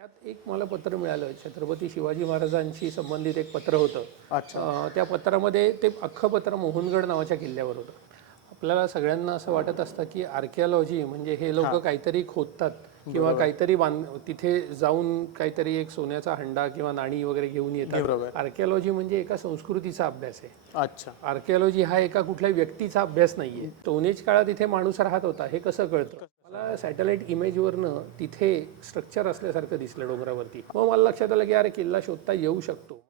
त्यात एक मला पत्र मिळालं छत्रपती शिवाजी महाराजांशी संबंधित एक पत्र होतं. अच्छा. त्या पत्रामध्ये ते अख्खं पत्र मोहनगड नावाच्या किल्ल्यावर होतं. आपल्याला सगळ्यांना असं वाटत असतं की आर्किओलॉजी म्हणजे हे लोक काहीतरी खोदतात किंवा काहीतरी बांध तिथे जाऊन काहीतरी एक सोन्याचा हंडा किंवा नाणी वगैरे घेऊन येतात. आर्किओलॉजी म्हणजे एका संस्कृतीचा अभ्यास आहे. अच्छा. आर्किओलॉजी हा एका कुठल्या व्यक्तीचा अभ्यास नाहीये. टोनेज काळात इथे माणूस राहत होता हे कसं कळतं? मला सॅटेलाइट इमेजवरनं तिथे स्ट्रक्चर असल्यासारखं दिसलं डोंगरावरती. मग मला लक्षात आलं की अरे किल्ला शोधता येऊ शकतो.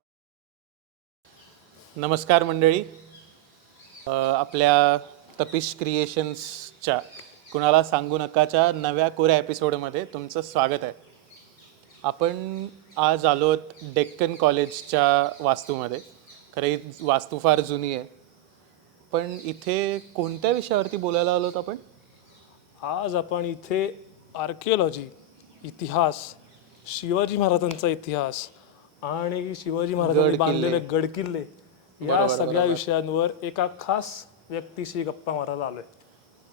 नमस्कार मंडळी. अ, आपल्या तपिश क्रिएशन्सच्या कुणाला सांगू नकाच्या नव्या कोऱ्या एपिसोडमध्ये तुमचं स्वागत आहे. आपण आज आलो आहोत डेक्कन कॉलेजच्या वास्तूमध्ये. खरं ही वास्तू फार जुनी आहे. पण इथे कोणत्या विषयावरती बोलायला आलो आपण? आज आपण इथे आर्किओलॉजी इतिहास शिवाजी महाराजांचा इतिहास आणि शिवाजी महाराजांनी बांधलेले गडकिल्ले या सगळ्या विषयांवर एका खास व्यक्तीशी गप्पा मारायला आलोय.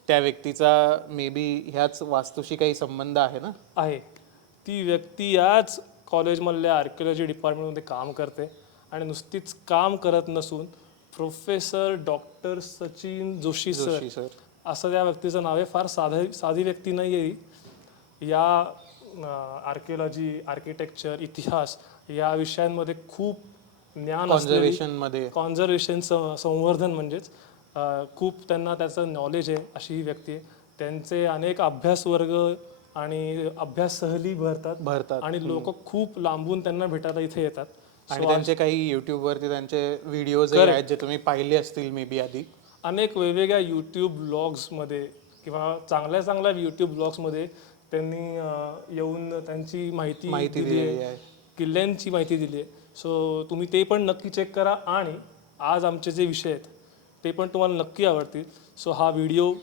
त्या व्यक्तीचा मे बी ह्याच वास्तूशी काही संबंध आहे ना? आहे. ती व्यक्ती याच कॉलेजमधल्या आर्किओलॉजी डिपार्टमेंटमध्ये काम करते आणि नुसतीच काम करत नसून professor doctor Sachin Joshi sir Joshi sir असं त्या व्यक्तीचं नाव आहे. फार साधी साधी व्यक्ती नाही आहे. या आर्किओलॉजी आर्किटेक्चर इतिहास या विषयांमध्ये खूप ज्ञान असलेली कॉन्झर्वेशन संवर्धन म्हणजेच खूप त्यांना त्याचं नॉलेज आहे अशी ही व्यक्ती आहे. त्यांचे अनेक अभ्यास वर्ग आणि अभ्यास सहली भरतात भरतात. आणि लोक खूप लांबून त्यांना भेटायला इथे येतात. आणि त्यांचे काही युट्यूब वरती त्यांचे व्हिडिओज आहेत जे तुम्ही पाहिले असतील मे बी आधी. अनेक वेगवेगळ्या यूट्यूब ब्लॉग्समध्ये किंवा चांगल्या चांगल्या यूट्यूब ब्लॉग्समध्ये त्यांनी येऊन त्यांची माहिती माहिती दिली आहे. किल्ल्यांची माहिती दिली आहे. सो तुम्ही ते पण नक्की चेक करा आणि आज आमचे जे विषय आहेत ते पण तुम्हाला नक्की आवडतील. सो हा व्हिडिओ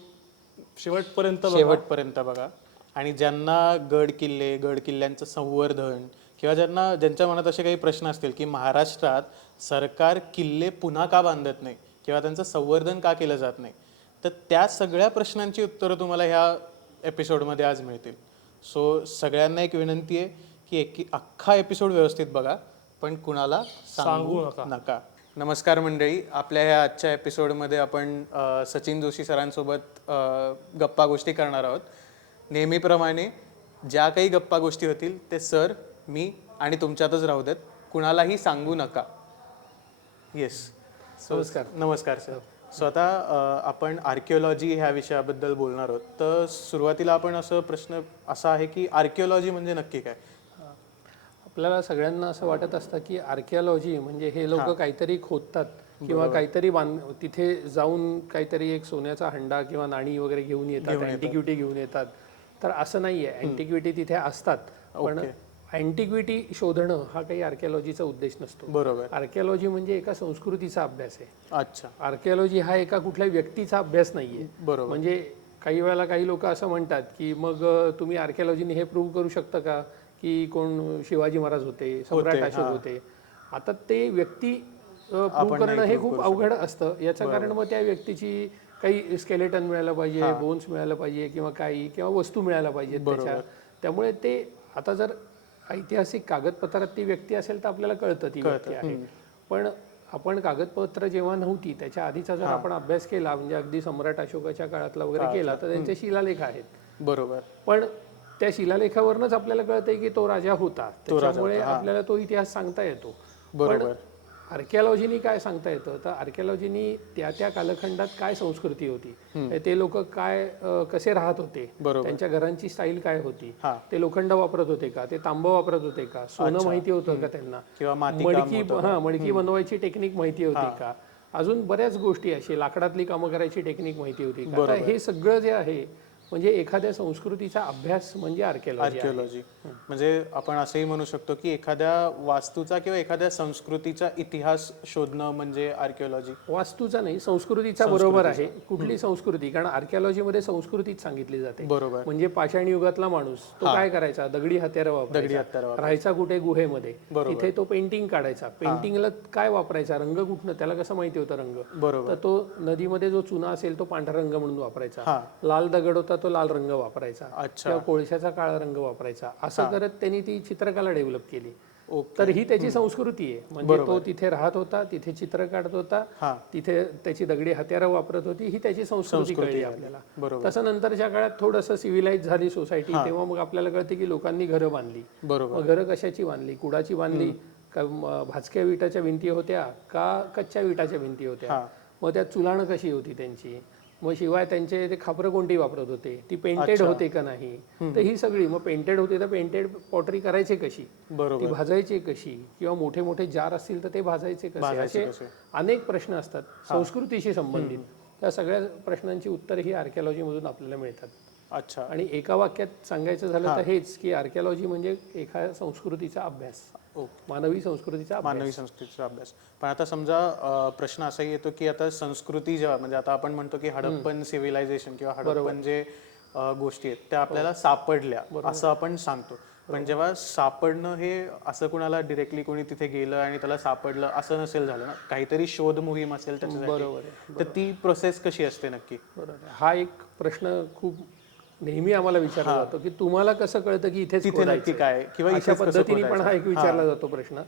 शेवटपर्यंत. शेवटपर्यंत बघा. आणि ज्यांना गड किल्ले गड किल्ल्यांचं संवर्धन किंवा ज्यांना ज्यांच्या मनात असे काही प्रश्न असतील की महाराष्ट्रात सरकार किल्ले पुन्हा का बांधत नाही? किंवा त्यांचं संवर्धन का केलं जात नाही? तर त्या सगळ्या प्रश्नांची उत्तरं तुम्हाला ह्या एपिसोडमध्ये आज मिळतील. सो सगळ्यांना एक विनंती आहे की एक अख्खा एपिसोड व्यवस्थित बघा पण कुणाला सांगू नका. नमस्कार मंडळी. आपल्या ह्या आजच्या एपिसोडमध्ये आपण सचिन जोशी सरांसोबत गप्पा गोष्टी करणार आहोत. नेहमीप्रमाणे ज्या काही गप्पा गोष्टी होतील ते सर मी आणि तुमच्यातच राहू देत. कुणालाही सांगू नका. येस नमस्कार. नमस्कार सर सो आता अ, आपण आर्किओलॉजी ह्या विषयाबद्दल बोलणार आहोत. तर सुरुवातीला आपण असं प्रश्न असा आहे की आर्किओलॉजी म्हणजे नक्की काय? आपल्याला सगळ्यांना असं वाटत असतं की आर्किओलॉजी म्हणजे हे लोक काहीतरी खोदतात किंवा काहीतरी बांध तिथे जाऊन काहीतरी एक सोन्याचा हंडा किंवा नाणी वगैरे घेऊन येतात अँटिक्विटी घेऊन येतात. तर असं नाहीये. अँटिक्विटी तिथे असतात. पण अँटिक्विटी शोधणं हा काही आर्किओलॉजीचा उद्देश नसतो. बरोबर. आर्किओलॉजी म्हणजे एका संस्कृतीचा अभ्यास आहे. अच्छा. आर्किओलॉजी हा एका कुठल्या व्यक्तीचा अभ्यास नाहीये. बरोबर. म्हणजे काही वेळेला काही लोक असं म्हणतात की मग तुम्ही आर्किओलॉजीने हे प्रूव्ह करू शकता का? की कोण शिवाजी महाराज होते सम्राट अशोक होते. आता ते व्यक्ती प्रूव्ह करणं हे खूप अवघड असतं. याचं कारण मग त्या व्यक्तीची काही स्केलेटन मिळायला पाहिजे बोन्स मिळायला पाहिजे किंवा काही किंवा वस्तू मिळायला पाहिजे त्याच्या. त्यामुळे ते आता जर ऐतिहासिक कागदपत्रात ती व्यक्ती असेल तर आपल्याला कळतं ती व्यक्ती आहे. पण आपण कागदपत्र जेव्हा नव्हती त्याच्या आधीचा जर आपण अभ्यास केला म्हणजे अगदी सम्राट अशोकाच्या काळातला वगैरे केला तर त्यांचे शिलालेख आहेत. बरोबर. पण त्या शिलालेखावरनच आपल्याला कळतंय की तो राजा होता. त्याच्यामुळे आपल्याला तो इतिहास सांगता येतो. बरोबर. आर्किओलॉजीनी काय सांगता येतं? तर आर्किओलॉजीनी त्या त्या कालखंडात काय संस्कृती होती? ते लोक काय कसे राहत होते. त्यांच्या घरांची स्टाईल काय होती? हा. ते लोखंड वापरत होते का? ते तांब वापरत होते का? सोनं माहिती होतं का त्यांना? मडकी हा मडकी बनवायची टेक्निक माहिती होती का? अजून बऱ्याच गोष्टी अशी लाकडातली कामं करायची टेक्निक माहिती होती का? हे सगळं जे आहे म्हणजे एखाद्या संस्कृतीचा अभ्यास म्हणजे आर्किओलॉजी आर्किओलॉजी म्हणजे आपण असंही म्हणू शकतो की एखाद्या वास्तूचा किंवा एखाद्या संस्कृतीचा इतिहास शोधणं म्हणजे आर्किओलॉजी वास्तूचा नाही संस्कृतीचा बरोबर आहे. कुठली संस्कृती? कारण आर्किओलॉजीमध्ये संस्कृतीच सांगितली जाते. बरोबर. म्हणजे पाषाण युगातला माणूस तो काय करायचा? दगडी हत्यारं दगडी हत्यारं राहायचा कुठे? गुहेमध्ये. तिथे तो पेंटिंग काढायचा. पेंटिंगला काय वापरायचा? रंग कुठनं? त्याला कसं माहिती होता रंग? बरोबर. तर तो नदीमध्ये जो चुना असेल तो पांढरा रंग म्हणून वापरायचा. लाल दगड होता तो लाल रंग वापरायचा अच्छा. किंवा कोळशाचा काळा रंग वापरायचा. असं करत त्यांनी ती चित्रकला डेव्हलप केली. तर ही त्याची संस्कृती आहे. म्हणजे तो तिथे राहत होता तिथे चित्र काढत होता हा. तिथे त्याची दगडी हत्यारं वापरत होती ही त्याची संस्कृती कळली आपल्याला. तसं नंतरच्या काळात थोडंसं सिव्हिलाइज झाली सोसायटी तेव्हा मग आपल्याला कळते की लोकांनी घरं बांधली. बरोबर. घरं कशाची बांधली? कुडाची बांधली? का भाजक्या विटाच्या भिंती होत्या का कच्च्या विटाच्या भिंती होत्या? मग त्यात चुलाणं कशी होती त्यांची? मग शिवाय त्यांचे ते खापरं कोणती वापरत होते? ती पेंटेड होते का नाही? तर ही सगळी मग पेंटेड होती तर पेंटेड पॉटरी करायची कशी? ती भाजायची कशी? किंवा मोठे मोठे जार असतील तर ते भाजायचे कसे? असे? अनेक प्रश्न असतात संस्कृतीशी संबंधित. त्या सगळ्या प्रश्नांची उत्तर ही आर्किओलॉजी मधून आपल्याला मिळतात. अच्छा. आणि एका वाक्यात सांगायचं झालं तर हेच की आर्किओलॉजी म्हणजे एका संस्कृतीचा अभ्यास. ओके मानवी संस्कृतीचा मानवी संस्कृतीचा अभ्यास. पण आता समजा प्रश्न असाही येतो की आता संस्कृती जेव्हा म्हणजे आता आपण म्हणतो की हडप्पन सिव्हिलायझेशन किंवा हडप्पन जे गोष्टी आहेत त्या आपल्याला सापडल्या असं आपण सांगतो. पण जेव्हा सापडणं हे असं कुणाला डिरेक्टली कोणी तिथे गेलं आणि त्याला सापडलं असं नसेल झालं ना काहीतरी शोध मोहीम असेल त्याच्यासाठी. तर ती प्रोसेस कशी असते नक्की? बरोबर. हा एक प्रश्न खूप नेहमी आम्हाला विचारला जातो की तुम्हाला कसं कळतं की इथेच तिथे? नक्की काय? किंवा अशा पद्धतीने पण हा एक विचारला जातो प्रश्न.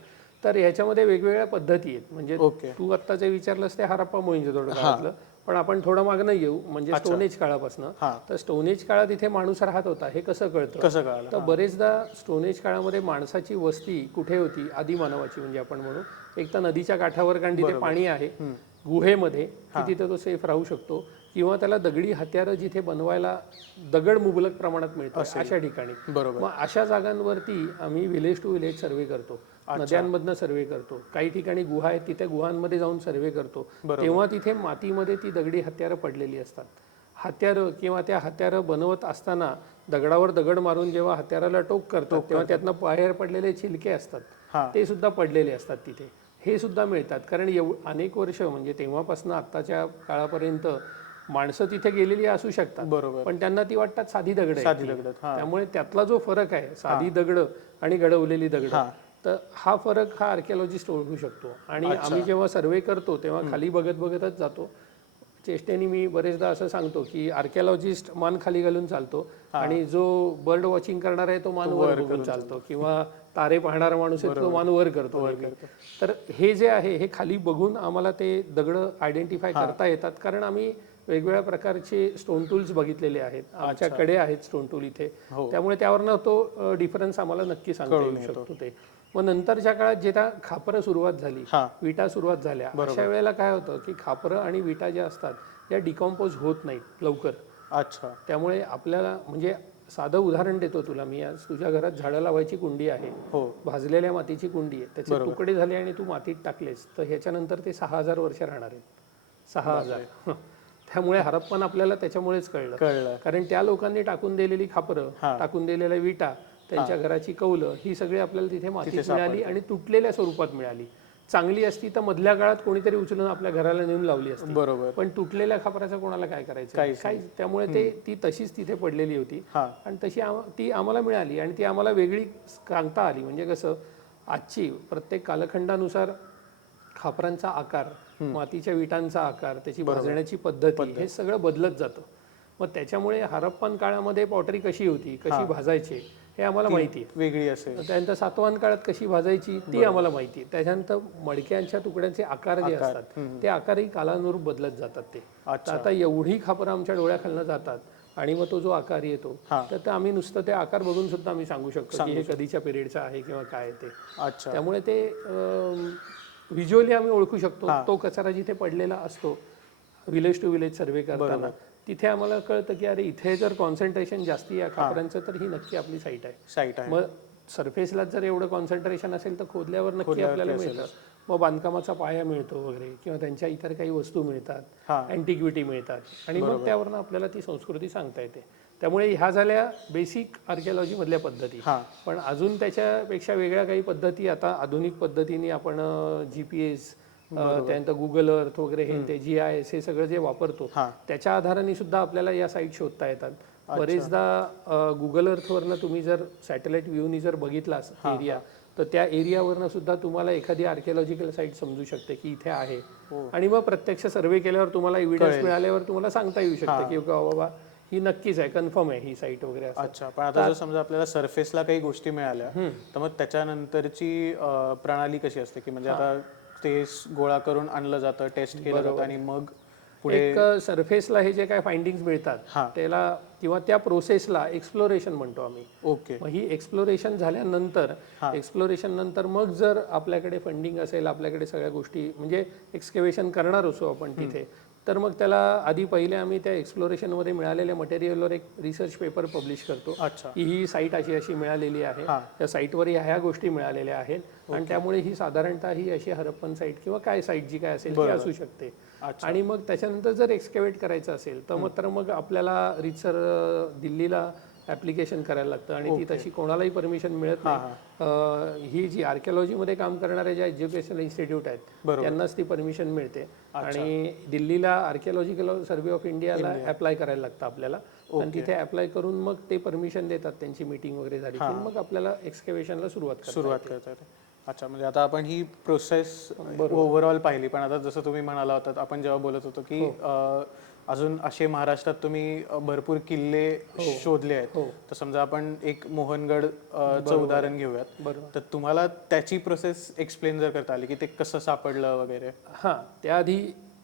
तर ह्याच्यामध्ये वेगवेगळ्या पद्धती आहेत. म्हणजे तू आत्ता जे विचारलंस ते हरप्पा मोहिंजोदडो काळातलं. पण आपण थोडं मागं नाही येऊ म्हणजे स्टोनेज काळापासून. तर स्टोनेज काळात इथे माणूस राहत होता. हे कसं कळतं? कसं कळालं? तर बरेचदा स्टोनेज काळामध्ये माणसाची वस्ती कुठे होती? आदिमानवाची म्हणजे आपण म्हणू. एक तर नदीच्या काठावर कारण तिथे पाणी आहे. गुहेमध्ये. की तिथे तो सेफ राहू शकतो. किंवा त्याला दगडी हत्यारं जिथे बनवायला दगड मुबलक प्रमाणात मिळतं अशा ठिकाणी. बरोबर. मग अशा जागांवरती आम्ही विलेज टू विलेज सर्वे करतो. नद्यांमधनं सर्वे करतो. काही ठिकाणी गुहा आहेत तिथे गुहांमध्ये जाऊन सर्वे करतो. तेव्हा तिथे मातीमध्ये ती दगडी हत्यारं पडलेली असतात. हत्यारं किंवा त्या हत्यारं बनवत असताना दगडावर दगड मारून जेव्हा हत्याराला टोक करतात तेव्हा त्यातनं बाहेर पडलेले छिलके. असतात. ते सुद्धा पडलेले असतात तिथे. हे सुद्धा मिळतात. कारण एव अनेक वर्ष म्हणजे तेव्हापासून आत्ताच्या काळापर्यंत माणसं तिथे गेलेली असू शकतात. बरोबर. पण त्यांना ती वाटतात साधी दगड साधी दगडात हा. त्यामुळे त्यातला जो फरक आहे साधी दगड आणि घडवलेली दगड तर हा फरक हा आर्किओलॉजिस्ट ओळखू शकतो. आणि आम्ही जेव्हा सर्वे करतो तेव्हा खाली बघत बघतच जातो. चेष्टेने मी बरेचदा असं सांगतो की आर्किओलॉजिस्ट मान खाली घालून चालतो आणि जो बर्ड वॉचिंग करणार आहे तो मान वर बघून चालतो किंवा तारे पाहणारा माणूस आहे तो मान वर करतो. तर हे जे आहे हे खाली बघून आम्हाला ते दगड आयडेंटिफाय करता येतात. कारण आम्ही वेगवेगळ्या प्रकारचे स्टोन टूल्स बघितलेले आहेत. आमच्याकडे आहेत स्टोन टूल इथे. त्यामुळे त्यावरनं तो डिफरन्स आम्हाला नक्की सांगता येऊ शकतो ते. मग नंतरच्या काळात जेव्हा खापरं सुरुवात झाली हा. विटा सुरुवात झाल्या अशा वेळेला काय होतं की खापरं आणि विटा ज्या असतात या डिकॉम्पोज होत नाहीत लवकर. अच्छा. त्यामुळे आपल्याला म्हणजे साधं उदाहरण देतो तुला मी. आज तुझ्या घरात झाडं लावायची कुंडी आहे. हो. भाजलेल्या मातीची कुंडी आहे. त्याचे तुकडे झाले आणि तू मातीत टाकलेस तर ह्याच्यानंतर ते सहा हजार वर्ष राहणार आहेत. सहा हजार. त्यामुळे हरप्पन आपल्याला त्याच्यामुळेच कळलं. कळलं. कारण त्या लोकांनी टाकून दिलेली खापरं टाकून दिलेल्या विटा त्यांच्या घराची कौलं ही सगळी आपल्याला तिथे मातीत मिळाली आणि तुटलेल्या स्वरूपात मिळाली. चांगली असती तर मधल्या काळात कोणीतरी उचलून आपल्या घराला नेऊन लावली असती. बरोबर. पण तुटलेल्या खापराचं कोणाला काय करायचं? काही त्यामुळे ते ती तशीच तिथे पडलेली होती. आणि तशी ती आम्हाला मिळाली आणि ती आम्हाला वेगळी सांगता आली. म्हणजे कसं आजची प्रत्येक कालखंडानुसार खापरांचा आकार मातीच्या विटांचा आकार त्याची भाजण्याची पद्धती हे सगळं बदलत जातं. मग त्याच्यामुळे हरप्पन काळामध्ये पॉटरी कशी होती कशी भाजायची हे आम्हाला माहिती आहे. वेगळी असेल. त्यानंतर सातवाहन काळात कशी भाजायची ती आम्हाला माहिती आहे. त्याच्यानंतर मडक्यांच्या तुकड्यांचे आकार जे असतात ते आकारही कालानुरूप बदलत जातात ते. आता एवढी खापरं आमच्या डोळ्याखालनं जातात आणि मग तो जो आकार येतो तर ते आम्ही नुसतं ते आकार बघून सुद्धा आम्ही सांगू शकतो की हे कधीच्या पिरियडचा आहे किंवा काय ते. अच्छा. त्यामुळे ते व्हिज्युअली आम्ही ओळखू शकतो. तो कचरा जिथे पडलेला असतो विलेज टू विलेज सर्वे करताना तिथे आम्हाला कळतं की अरे इथे जर कॉन्सन्ट्रेशन जास्ती आहे खापरांचं तर ही नक्की आपली साईट आहे. साईट आहे. मग सरफेसला जर एवढं कॉन्सन्ट्रेशन असेल तर खोदल्यावर नक्की आपल्याला मिळतं. मग बांधकामाचा पाया मिळतो वगैरे किंवा त्यांच्या इतर काही वस्तू मिळतात. अँटिक्विटी मिळतात. आणि मग त्यावरनं आपल्याला ती संस्कृती सांगता येते. त्यामुळे ह्या झाल्या बेसिक आर्किओलॉजी मधल्या पद्धती. हा. पण अजून त्याच्यापेक्षा वेगळ्या काही पद्धती आता आधुनिक पद्धतीने आपण जी पी एस त्यानंतर गुगल अर्थ वगैरे हे ते जी आय एस हे सगळं जे वापरतो हा. त्याच्या आधाराने सुद्धा आपल्याला या साईट शोधता येतात. बरेचदा गुगल अर्थवरनं तुम्ही जर सॅटेलाइट व्ह्यूनी जर बघितलास एरिया तर त्या एरियावरनं सुद्धा तुम्हाला एखादी आर्किओलॉजिकल साईट समजू शकते की इथे आहे. आणि मग प्रत्यक्ष सर्वे केल्यावर तुम्हाला एव्हिडन्स मिळाल्यावर तुम्हाला सांगता येऊ शकतं "का बाबा ही नक्कीच आहे कन्फर्म आहे ही साईट वगैरे असं. अच्छा पण आता जर समजा आपल्याला सरफेसला काही गोष्टी मिळाल्या तर मग त्याच्यानंतरची अं, प्रणाली कशी असते की म्हणजे आता ते स- गोळा करून आणलं जातं टेस्ट केलं जातं आणि मग पुढे एक सरफेसला हे जे काय फाइंडिंग्स मिळतात हा. त्याला किंवा त्या प्रोसेसला एक्सप्लोरेशन म्हणतो आम्ही. ओके. मग ही एक्सप्लोरेशन झाल्यानंतर एक्सप्लोरेशन नंतर मग जर आपल्याकडे फंडिंग असेल आपल्याकडे सगळ्या गोष्टी म्हणजे एक्सकेवेशन करणार असो आपण तिथे तर मग त्याला आधी पहिले आम्ही त्या एक्सप्लोरेशनमध्ये मिळालेल्या मटेरियलवर एक रिसर्च पेपर पब्लिश करतो. अच्छा. की ही साईट अशी अशी मिळालेली आहे. त्या साईटवर ह्या ह्या गोष्टी मिळालेल्या आहेत. आणि त्यामुळे ही साधारणतः ही अशी हरप्पन साईट किंवा काय साईट जी काय असेल ती असू शकते. आणि मग त्याच्यानंतर जर एक्सकेवेट करायचं असेल तर मग तर मग आपल्याला रितसर दिल्लीला ऍप्लिकेशन करायला लागतं आणि ती तशी कोणालाही परमिशन मिळत नाही. ही जी आर्किओलॉजीमध्ये काम करणारे ज्या एज्युकेशनल इन्स्टिट्यूट आहेत त्यांनाच ती परमिशन मिळते. आणि दिल्लीला आर्किओलॉजिकल सर्व्हे ऑफ इंडियाला अप्लाय करायला लागतं आपल्याला. आणि तिथे अप्लाय करून मग ते परमिशन देतात त्यांची मीटिंग वगैरे झाली की मग आपल्याला एक्सकेवेशनला सुरुवात सुरुवात करतात अच्छा म्हणजे आता आपण ही प्रोसेस ओव्हरऑल पाहिली. पण आता जसं तुम्ही म्हणाला होता आपण जेव्हा बोलत होतो की अं, अजून असे महाराष्ट्रात तुम्ही भरपूर किल्ले शोधले आहेत. तर समजा आपण एक मोहनगड चं उदाहरण घेऊयात. तर तुम्हाला त्याची प्रोसेस एक्सप्लेन जर करता आली की ते कसं सापडलं वगैरे. हा त्याआधी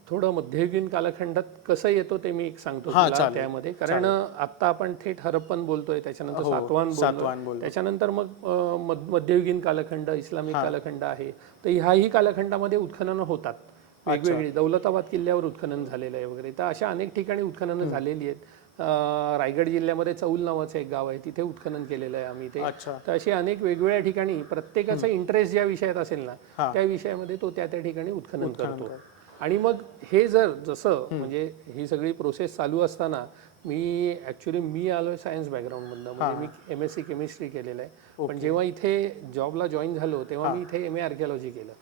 थोडं मध्ययुगीन कालखंडात कसं येतो ते मी एक सांगतो हा. त्यामध्ये. कारण आता आपण थेट हरप्पन बोलतोय त्याच्यानंतर हो, सातवान सातवान बोललो बोललो. त्याच्यानंतर मग मध्ययुगीन कालखंड इस्लामिक कालखंड आहे. तर ह्याही कालखंडामध्ये उत्खनन होतात. वेगवेगळी. दौलताबाद किल्ल्यावर उत्खनन झालेलं आहे वगैरे. तर अशा अनेक ठिकाणी उत्खनन झालेली आहेत. रायगड जिल्ह्यामध्ये चौल नावाचं एक गाव आहे. तिथे उत्खनन केलेलं आहे आम्ही ते. अच्छा. तर असे अनेक वेगवेगळ्या ठिकाणी प्रत्येकाचा इंटरेस्ट ज्या विषयात असेल ना त्या विषयामध्ये तो त्या त्या ठिकाणी उत्खनन करतो. आणि मग हे जर जसं म्हणजे ही सगळी प्रोसेस चालू असताना मी ऍक्च्युली मी आलोय सायन्स बॅकग्राऊंडमधनं म्हणजे मी एम एस सी केमिस्ट्री केलेलं आहे. पण जेव्हा इथे जॉबला जॉईन झालो तेव्हा मी इथे एम ए आर्किओलॉजी केलं.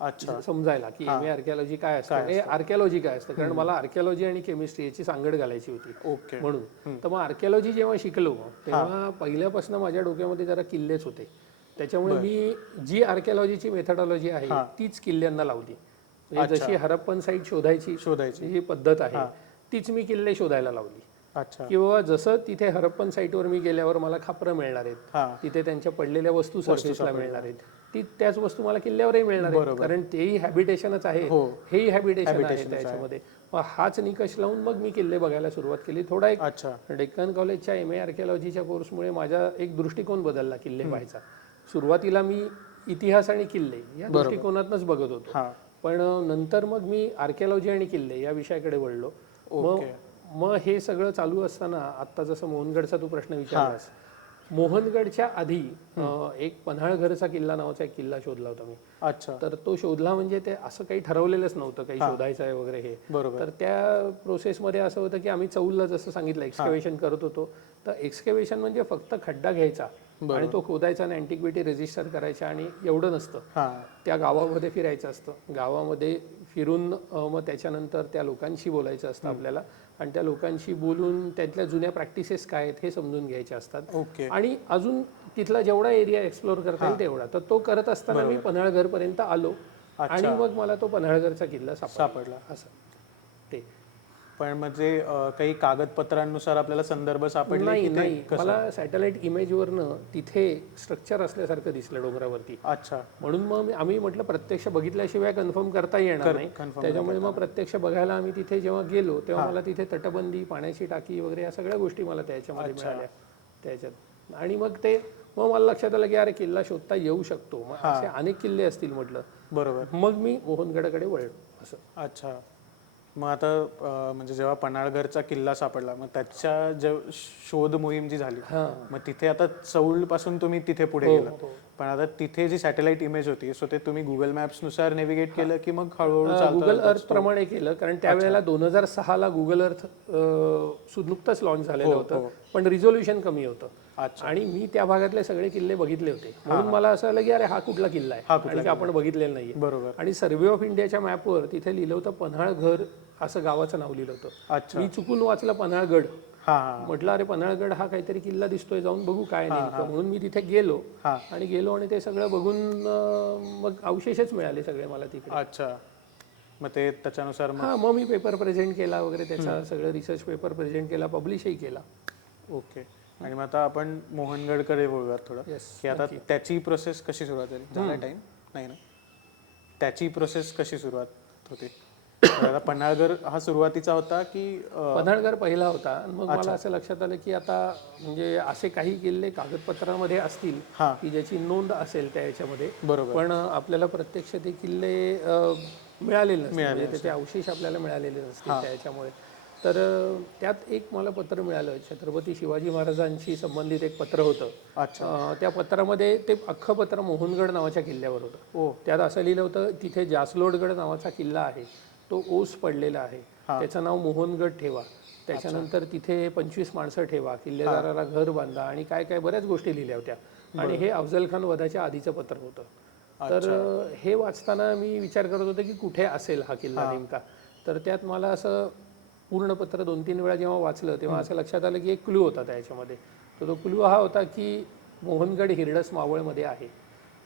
अच्छा. समजायला की एम ए आर्किओलॉजी काय असतं? हे आर्किओलॉजी काय असतं? कारण मला आर्किओलॉजी आणि केमिस्ट्री याची सांगड घालायची होती. ओके. म्हणून. तर मग आर्किओलॉजी जेव्हा शिकलो तेव्हा पहिल्यापासून माझ्या डोक्यामध्ये जरा किल्लेच होते. त्याच्यामुळे मी जी आर्किओलॉजीची मेथडॉलॉजी आहे तीच किल्ल्यांना लावली. म्हणजे जशी हरप्पन साईट शोधायची शोधायची. जी पद्धत आहे तीच मी किल्ले शोधायला लावली. अच्छा. किंवा जसं तिथे हरप्पन साईटवर मी गेल्यावर मला खापरं मिळणार आहेत. हा. तिथे त्यांच्या पडलेल्या वस्तू सरफेसला मिळणार आहेत. ती त्याच वस्तू मला किल्ल्यावरही मिळणार आहेत कारण तेही हॅबिटेशनच आहे. हो. हेही हॅबिटेशन आहे त्याच्यामध्ये. मग हाच निकष लावून मग मी किल्ले बघायला सुरुवात केली. थोडा एक अच्छा. डेक्कन कॉलेजच्या एम ए आर्किओलॉजीच्या कोर्समुळे माझा एक दृष्टिकोन बदलला किल्ले पाहायचा. सुरुवातीला मी इतिहास आणि किल्ले या दृष्टिकोनातनच बघत होतो. पण नंतर मग मी आर्किओलॉजी आणि किल्ले या विषयाकडे वळलो. मग मग हे सगळं चालू असताना आता जसं मोहनगडचा तू प्रश्न विचारलास मोहनगडच्या आधी अं, एक पन्हाळघरचा किल्ला नावाचा एक किल्ला शोधला होता मी. अच्छा. तर तो शोधला म्हणजे ते असं काही ठरवलेलंच नव्हतं काही शोधायचं आहे वगैरे हे. बरोबर. तर त्या प्रोसेसमध्ये असं होतं की आम्ही चौलला जसं सांगितलं एक्सकेवेशन करत होतो. तर एक्सकेवेशन म्हणजे फक्त खड्डा घ्यायचा आणि तो खोदायचा आणि अँटिक्विटी रेजिस्टर करायचा आणि एवढं नसतं. हा. त्या गावामध्ये फिरायचं असतं. गावामध्ये फिरून अं, मग त्याच्यानंतर त्या लोकांशी बोलायचं असतं आपल्याला. आणि त्या लोकांशी बोलून त्यातल्या जुन्या प्रॅक्टिसेस काय आहेत हे समजून घ्यायचे असतात. ओके. आणि अजून तिथला जेवढा एरिया एक्सप्लोर करता येईल तेवढा. तर तो करत असताना मी पन्हाळघर पर्यंत आलो. आणि मग मला तो पन्हाळघरचा किल्ला सापडला. असं. ते. पण म्हणजे काही कागदपत्रांनुसार आपल्याला संदर्भ सापडले नाही ते नाही. मला सॅटेलाइट इमेजवरनं तिथे स्ट्रक्चर असल्यासारखं दिसलं डोंगरावरती. अच्छा. म्हणून मग मी- आम्ही म्हटलं प्रत्यक्ष बघितल्याशिवाय कन्फर्म करता येणार नाही. त्याच्यामुळे मग प्रत्यक्ष बघायला आम्ही तिथे जेव्हा गेलो तेव्हा मला तिथे तटबंदी पाण्याची टाकी वगैरे या सगळ्या गोष्टी मला त्याच्यामध्ये मिळाल्या. त्याच्यात. आणि मग ते मग मला लक्षात आलं की अरे किल्ला शोधता येऊ शकतो. मग असे अनेक किल्ले असतील म्हटलं. बरोबर. मग मी मोहनगडाकडे वळलो असं. अच्छा. मग आता म्हणजे जेव्हा पन्हाळगडचा किल्ला सापडला मग त्याच्या जे शोध मोहीम जी झाली हा. मग तिथे आता चौलपासून तुम्ही तिथे पुढे हो, गेला पण आता तिथे जी सॅटेलाइट इमेज होती सो ते तुम्ही गुगल मॅप्सनुसार नेव्हिगेट केलं की मग हळूहळू गुगल अर्थ प्रमाणे केलं कारण त्यावेळेला दोन हजार सहा ला गुगल अर्थ नुकतंच लॉन्च झालेलं होतं पण रिझोल्युशन कमी होतं. आणि मी त्या भागातले सगळे किल्ले बघितले होते. म्हणून मला असं आलं की अरे हा कुठला किल्ला आहे? आणि आपण बघितलेला नाहीये. बरोबर. आणि सर्व्हे ऑफ इंडियाच्या मॅपवर तिथे लिहिलं होतं पन्हाळघर असं गावाचं नाव लिहिलं होतं. अच्छा. मी चुकून वाचलं पन्हाळगड. हा हा म्हटलं अरे पन्हाळगड हा काहीतरी किल्ला दिसतोय जाऊन बघू काय नेमकं. म्हणून मी तिथे गेलो. आणि गेलो आणि ते सगळं बघून मग अवशेषच मिळाले सगळे मला तिकडे. अच्छा. मग ते त्याच्यानुसार मग हा मग मी पेपर प्रेझेंट केला वगैरे त्याचा सगळं रिसर्च पेपर प्रेझेंट केला पब्लिशही केला. ओके. आणि मग आता आपण मोहनगडकडे बोलूयात थोडं. की आता त्याची प्रोसेस कशी सुरुवात झाली? झाला टाइम नाही ना? त्याची प्रोसेस कशी सुरुवात होते? तर आता पन्हाळगड हा सुरुवातीचा होता की अं, पन्हाळगड पहिला होता. मग मला असं लक्षात आलं की आता म्हणजे असे काही किल्ले कागदपत्रामध्ये असतील हा. की ज्याची नोंद असेल त्या याच्यामध्ये. बरोबर. पण आपल्याला प्रत्यक्ष ते किल्ले अ, मिळालेले नसतील. म्हणजे त्याचे अवशेष आपल्याला मिळालेले नसतील त्या याच्यामुळे. तर अ, त्यात एक मला पत्र मिळालं. छत्रपती शिवाजी महाराजांशी संबंधित एक पत्र होतं. अच्छा. अ, त्या पत्रामध्ये ते अख्खं पत्र मोहनगड नावाच्या किल्ल्यावर होतं. ओ. त्यात असं लिहिलं होतं तिथे जासलोडगड नावाचा किल्ला आहे. तो ओस पडलेला आहे. त्याचं नाव मोहनगड ठेवा. त्याच्यानंतर तिथे पंचवीस माणसं ठेवा. किल्लेदाराला घर बांधा आणि काय काय बऱ्याच गोष्टी लिहिल्या होत्या. आणि हे अफजल खान वधाच्या आधीचं पत्र होतं. तर हे वाचताना मी विचार करत होतो की कुठे असेल हा किल्ला नेमका? तर त्यात मला असं पूर्ण पत्र दोन तीन वेळा जेव्हा वाचलं तेव्हा असं लक्षात आलं की एक क्लू होता त्याच्यामध्ये. तर तो क्लू हा होता की मोहनगड हिरडस मावळमध्ये आहे.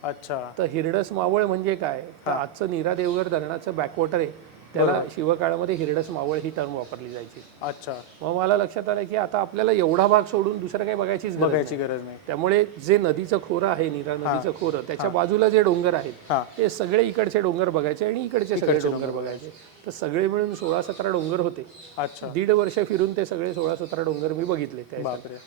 अच्छा. तर हिरडस मावळ म्हणजे काय? तर आजचं नीरा देवगड धरणाचं बॅकवॉटर आहे. त्याला शिवकाळामध्ये हिरडस मावळ ही टर्म वापरली जायची. अच्छा. मग मला लक्षात आलं की आता आपल्याला एवढा भाग सोडून दुसरं काही बघायचीच. बघायची गरज नाही. त्यामुळे जे नदीचं खोरं आहे नीरा नदीचं खोरं त्याच्या बाजूला जे डोंगर आहेत. ते सगळे इकडचे डोंगर बघायचे आणि इकडचे सगळे डोंगर बघायचे. तर सगळे मिळून सोळा सतरा डोंगर होते. अच्छा. दीड वर्ष फिरून ते सगळे सोळा सतरा डोंगर मी बघितले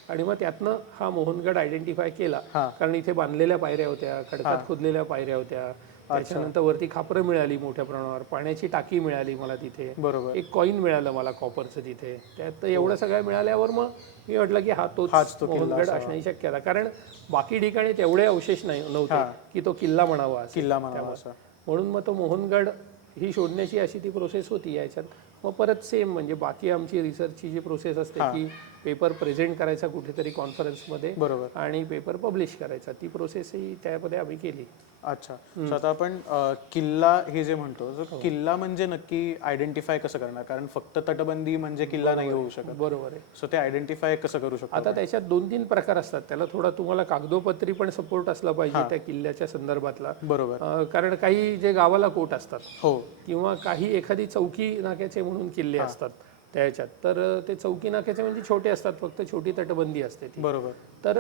आणि मग त्यातनं हा मोहनगड आयडेंटिफाय केला. कारण इथे बांधलेल्या पायऱ्या होत्या खडकात खोदलेल्या पायऱ्या होत्या. त्याच्यानंतर वरती खापरं मिळाली मोठ्या प्रमाणावर पाण्याची टाकी मिळाली मला तिथे. बरोबर. एक कॉईन मिळालं मला कॉपरचं तिथे. त्यात एवढं सगळं मिळाल्यावर मग मी म्हटलं की हा तोच हाच तो मोहनगड असण्याची शक्यता. कारण बाकी ठिकाणी तेवढे अवशेष नाही नव्हते की तो किल्ला म्हणावा. किल्ला म्हणावा म्हणून मग तो मोहनगड ही शोधण्याची अशी ती प्रोसेस होती याच्यात. मग परत सेम म्हणजे बाकी आमची रिसर्चची जी प्रोसेस असते की पेपर प्रेझेंट करायचा कुठेतरी कॉन्फरन्समध्ये बरोबर. आणि पेपर पब्लिश करायचा. ती प्रोसेसही त्यामध्ये आम्ही केली. अच्छा. आता आपण अं, किल्ला हे जे म्हणतो हो. किल्ला म्हणजे नक्की आयडेंटिफाय कसं करणार? कारण फक्त तटबंदी म्हणजे किल्ला नाही होऊ शकत. बरोबर आहे. सो ते आयडेंटिफाय कसं करू शकतो आता त्याच्यात दोन तीन प्रकार असतात. त्याला थोडा तुम्हाला कागदोपत्री पण सपोर्ट असला पाहिजे त्या किल्ल्याच्या संदर्भातला. बरोबर. अं, कारण काही जे गावाला कोट असतात हो. किंवा काही एखादी चौकी नाक्याचे म्हणून किल्ले असतात. त्या ह्याच्यात तर ते चौकी नाक्याचे म्हणजे छोटे असतात फक्त छोटी तटबंदी असते ती. बरोबर. तर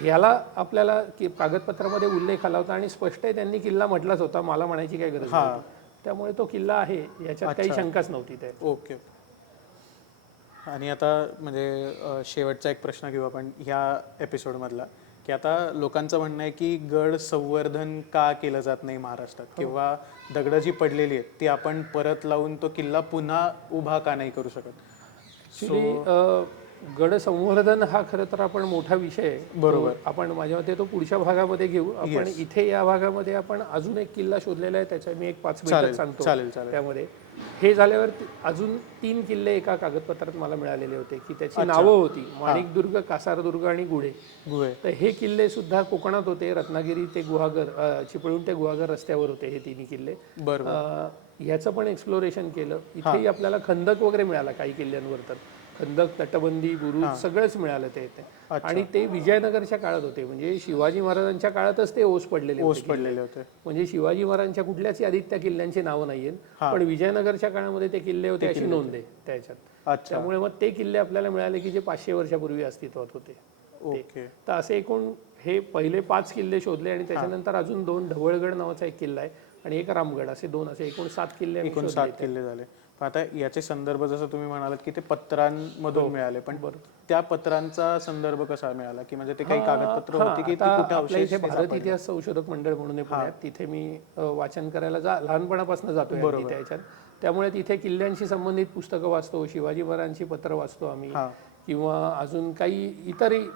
ह्याला आपल्याला की कागदपत्रामध्ये उल्लेख आला होता आणि स्पष्ट आहे त्यांनी किल्ला म्हटलाच होता. मला म्हणायची काही गरज नव्हती. त्यामुळे तो किल्ला आहे. याच्यात काही शंकाच नव्हती त्या. ओके. आणि आता म्हणजे अं, शेवटचा एक प्रश्न घेऊ आपण ह्या एपिसोडमधला की आता लोकांचं म्हणणं आहे की गड संवर्धन का केलं जात नाही महाराष्ट्रात? किंवा दगडं जी पडलेली आहेत ती आपण परत लावून तो किल्ला पुन्हा उभा का नाही करू शकत? ऍक्च्युली गड संवर्धन हा खरं तर आपण मोठा विषय आहे. बरोबर. आपण माझ्या मते तो पुढच्या भागामध्ये घेऊ. आपण इथे या भागामध्ये आपण अजून एक किल्ला शोधलेला आहे त्याच्या मी एक पाच मिनिटात सांगतो त्यामध्ये. हे झाल्यावर अजून तीन किल्ले एका कागदपत्रात मला मिळालेले होते की त्याची नावं होती. माणिकदुर्ग कासारदुर्ग आणि गुढे. गुहे तर हे किल्ले सुद्धा कोकणात होते. रत्नागिरी ते गुहागर चिपळूण ते गुहागर रस्त्यावर होते हे तिन्ही किल्ले. बरोबर. अ, ह्याचं पण एक्सप्लोरेशन केलं. इथेही आपल्याला खंदक वगैरे मिळाला काही किल्ल्यांवर तर. खंदक तटबंदी बुरुज सगळंच मिळालं ते इथे. आणि ते विजयनगरच्या काळात होते. म्हणजे शिवाजी महाराजांच्या काळातच ते ओस पडलेले होते ओस पडलेले होते. म्हणजे शिवाजी महाराजांच्या कुठल्याच यादीत त्या किल्ल्यांची नावं नाहीये पण विजयनगरच्या काळामध्ये ते किल्ले होते अशी नोंद आहे त्याच्यात. अच्छा. त्यामुळे मग ते किल्ले आपल्याला मिळाले की जे पाचशे वर्षापूर्वी अस्तित्वात होते. ओके. तर असे एकूण हे पहिले पाच किल्ले शोधले आणि त्याच्यानंतर अजून दोन ढवळगड नावाचा एक किल्ला आहे आणि एक रामगड. असे दोन असे एकूण सात किल्ले आम्ही एकूण सात किल्ले झाले. पण आता याचे संदर्भ जसं तुम्ही म्हणालात की ते पत्रांमधून मिळाले पण त्या पत्रांचा संदर्भ कसा मिळाला? की म्हणजे ते काही कागदपत्र होती की कुठे इथे भारत इतिहास संशोधक मंडळ म्हणून पुण्यात तिथे मी वाचन करायला जा लहानपणापासून अगदी त्या ह्याच्यात त्यामुळे तिथे किल्ल्यांशी संबंधित पुस्तकं वाचतो शिवाजी महाराजांची पत्र वाचतो आम्ही. हा. किंवा अजून काही इतरही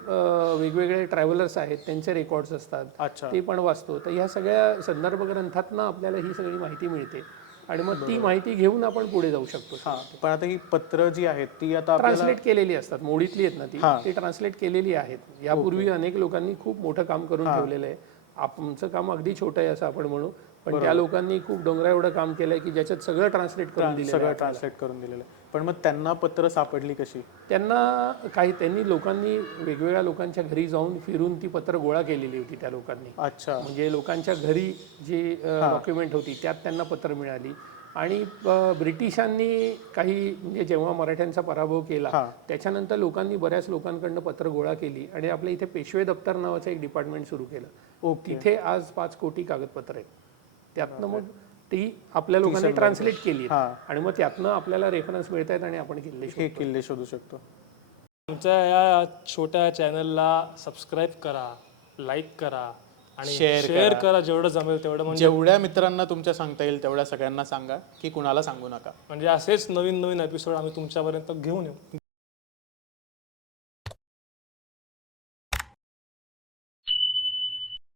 वेगवेगळे ट्रॅव्हलर्स आहेत त्यांचे रेकॉर्ड्स असतात. ते पण वाचतो. तर ह्या सगळ्या संदर्भ ग्रंथातनं आपल्याला ही सगळी माहिती मिळते. आणि मग ती माहिती घेऊन आपण पुढे जाऊ शकतो. हा पण आता ही पत्र जी आहेत ती आता ट्रान्सलेट केलेली असतात. मोडीतली आहेत ना ती. ती ट्रान्सलेट केलेली आहेत. यापूर्वी अनेक लोकांनी खूप मोठं काम करून ठेवलेलं आहे. आमचं काम अगदी छोटं आहे असं आपण म्हणू. पण त्या लोकांनी खूप डोंगरा एवढं काम केलंय की ज्याच्यात सगळं ट्रान्सलेट करून सगळं ट्रान्सलेट करून दिलेलं आहे. पण मग त्यांना पत्र सापडली कशी? त्यांना काही त्यांनी लोकांनी वेगवेगळ्या लोकांच्या घरी जाऊन फिरून ती पत्र गोळा केलेली होती त्या लोकांनी. अच्छा. म्हणजे लोकांच्या घरी जी डॉक्युमेंट होती त्यात त्यांना पत्र मिळाली. आणि ब्रिटिशांनी काही म्हणजे जेव्हा मराठ्यांचा पराभव केला त्याच्यानंतर लोकांनी बऱ्याच लोकांकडनं पत्र गोळा केली आणि आपल्या इथे पेशवे दप्तर नावाचं एक डिपार्टमेंट सुरू केलं. तिथे आज पाच कोटी कागदपत्र आहेत. त्यातनं मग ती आपल्या लोकांनी ट्रान्सलेट केली आणि मग त्यातनं आपल्याला रेफरन्स मिळत आहेत आणि आपण किल्ले किल्ले शोधू शकतो. आमच्या या छोट्या चॅनलला सबस्क्राईब करा लाईक करा आणि शेअर करा. जेवढं जमेल तेवढं. म्हणजे जेवढ्या मित्रांना तुमच्या सांगता येईल तेवढ्या सगळ्यांना सांगा की कुणाला सांगू नका. म्हणजे असेच नवीन नवीन एपिसोड आम्ही तुमच्यापर्यंत घेऊन येऊ.